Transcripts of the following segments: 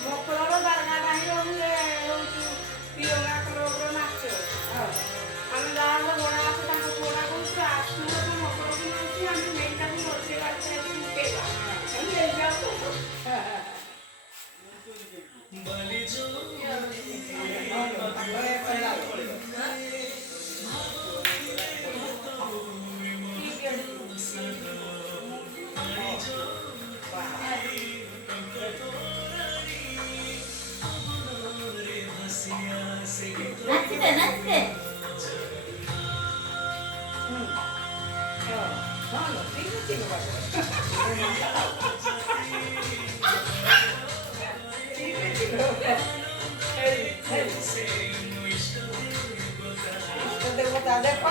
ମକରର ବାରଟା ହିଁ ରହୁଛି ପିଓଗାଙ୍କର ନାଚ ଆମେ ଯାହାର ବଡ଼ା ଅଛି ତାଙ୍କ ବଡ଼ା କରୁଛୁ ଆସୁନ ତ ମକରକୁ ନେଉଛି ଆମେ ମେଣ୍ଟାକୁ ମରିଚେ ଗାଡ଼ି ଖାଇକି ଲୁଟେଇବା ନେଇଯାଉ নাচতে নাচতে দেখো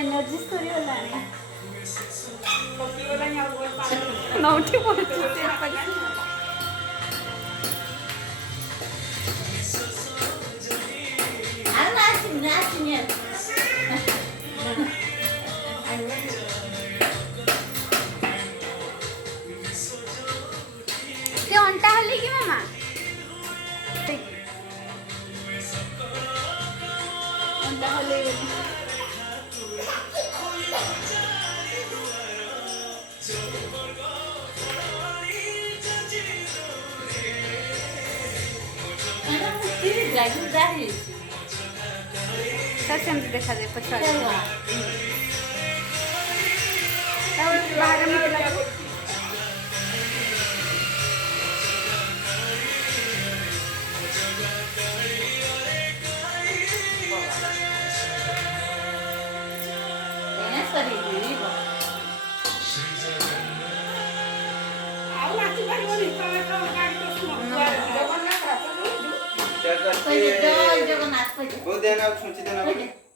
एनर्जी स्टोरी होलानी ପକେଇଗଲାଣି ଆଉ ଗୋଟେ ପାଣି नौठी पड़ती है अरे नाच नाच नहीं ते अंटा हल्ली की मामा अंटा हल्ली सेमती देखा जाए पछा बाहर में ଆଉ ନାଚି ପାରିବନି ତମେ ତ ଗାଡ଼ି ତ ଜଗନ୍ନାଥ ହାତ जगन्नाथ बहुत देना छुंची देना